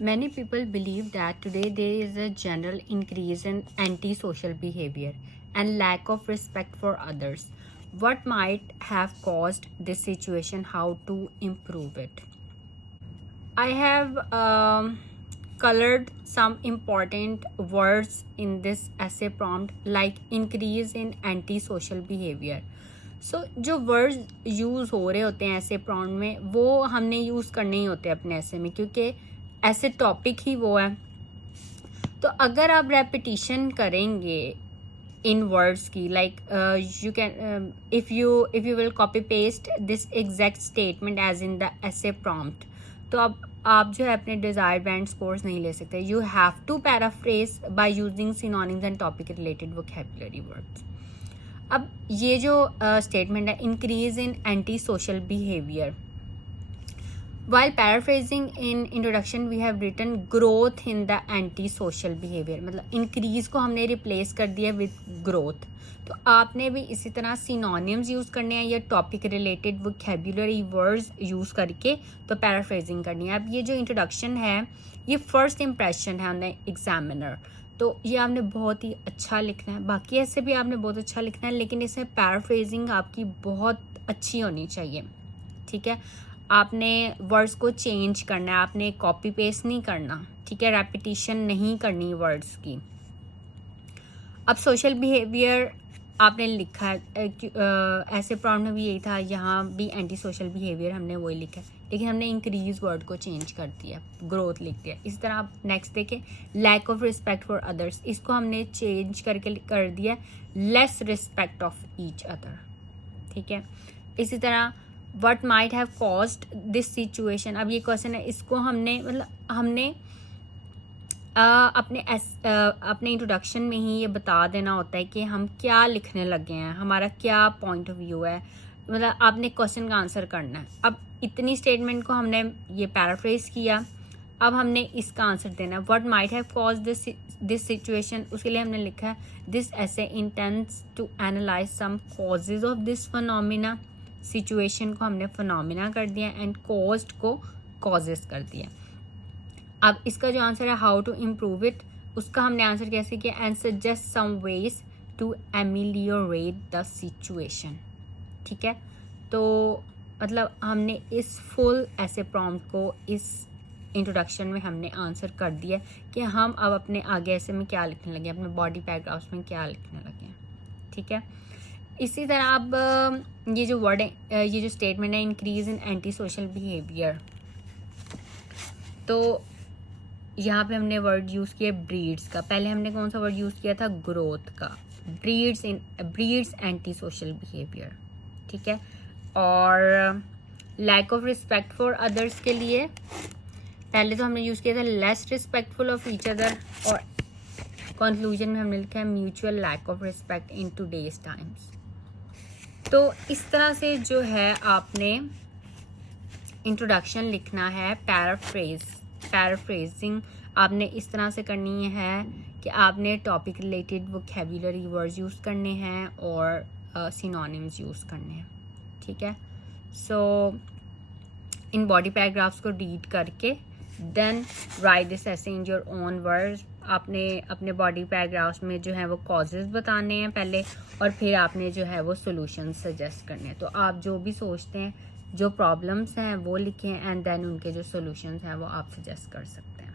Many people believe that today there is a general increase in antisocial behavior and lack of respect for others. What might have caused this situation? How to improve it? I have colored some important words in this essay prompt like increase in antisocial behavior. जो words use हो रहे होते हैं ऐसे prompt में वो हमने use करने ही होते हैं अपने ऐसे में, क्योंकि ऐसे टॉपिक ही वो है. तो अगर आप रेपिटिशन करेंगे इन वर्ड्स की, like you can if you will copy paste this exact statement as in the essay prompt, तो अब आप जो है अपने डिजायर्ड बैंड स्कोर्स नहीं ले सकते. You have to paraphrase by using synonyms and topic related vocabulary words. अब ये जो स्टेटमेंट है, increase in anti social behaviour. While paraphrasing in introduction we have written growth in the anti-social behavior. मतलब increase को हमने replace कर दिया with growth. तो आपने भी इसी तरह synonyms यूज़ करने हैं या topic related vocabulary words use करके तो paraphrasing करनी है. अब ये जो introduction है ये first impression है हमने examiner, तो ये आपने बहुत ही अच्छा लिखना है. बाकी ऐसे भी आपने बहुत अच्छा लिखना है, लेकिन इसमें paraphrasing आपकी बहुत अच्छी होनी चाहिए. ठीक है, आपने वर्ड्स को चेंज करना है, आपने कॉपी पेस्ट नहीं करना. ठीक है, रेपिटिशन नहीं करनी वर्ड्स की. अब सोशल बिहेवियर आपने लिखा है, ऐसे प्रॉम्प्ट में भी यही था, यहाँ भी एंटी सोशल बिहेवियर हमने वही लिखा है, लेकिन हमने इंक्रीज वर्ड को चेंज कर दिया, ग्रोथ लिख दिया. इसी तरह आप नेक्स्ट देखें, lack of respect for others, इसको हमने चेंज करके कर दिया less respect of each other. ठीक है, इसी तरह what might have caused this situation. अब ये क्वेश्चन है, इसको हमने मतलब हमने अपने इंट्रोडक्शन में ही ये बता देना होता है कि हम क्या लिखने लगे हैं, हमारा क्या पॉइंट ऑफ व्यू है. मतलब आपने क्वेश्चन का आंसर करना है. अब इतनी स्टेटमेंट को हमने ये पैराफ्रेज किया, अब हमने इसका आंसर देना है. What might have caused this situation, उसके लिए हमने लिखा है this essay intends to analyse some causes of this phenomena. Situation को हमने फिनोमिना कर दिया एंड कॉज्ड को कॉजेस कर दिया. अब इसका जो आंसर है हाउ टू इम्प्रूव इट, उसका हमने आंसर कैसे किया, and suggest some ways to ameliorate the situation. ठीक है, तो मतलब हमने इस फुल ऐसे प्रॉम्प्ट को इस इंट्रोडक्शन में हमने आंसर कर दिया कि हम अब अपने आगे ऐसे में क्या लिखने लगे, अपने बॉडी पैराग्राफ्स में क्या लिखने लगे. ठीक है, इसी तरह अब ये जो वर्ड है, ये जो स्टेटमेंट है increase in anti social behaviour, तो यहाँ पे हमने वर्ड यूज़ किया ब्रीड्स का. पहले हमने कौन सा वर्ड यूज़ किया था, ग्रोथ का. Breeds anti social behaviour. ठीक है, और lack of respect for others के लिए पहले तो हमने यूज़ किया था less respectful of each other, और कंक्लूजन में हमने लिखा है mutual lack of respect in today's times. तो इस तरह से जो है आपने इंट्रोडक्शन लिखना है. पैराफ्रेजिंग आपने इस तरह से करनी है कि आपने topic related vocabulary words use करने हैं और सिनोनिम्स यूज़ करने हैं. ठीक है, सो इन बॉडी पैराग्राफ्स को रीड करके देन राइट दिस ऐसे इन योर ओन वर्ड्स. आपने अपने बॉडी पैराग्राफ्स में जो है वो कॉजेज़ बताने हैं पहले, और फिर आपने जो है वो सोल्यूशन सजेस्ट करने हैं. तो आप जो भी सोचते हैं, जो प्रॉब्लम्स हैं वो लिखें, एंड देन उनके जो सोल्यूशंस हैं वो आप सजेस्ट कर सकते हैं.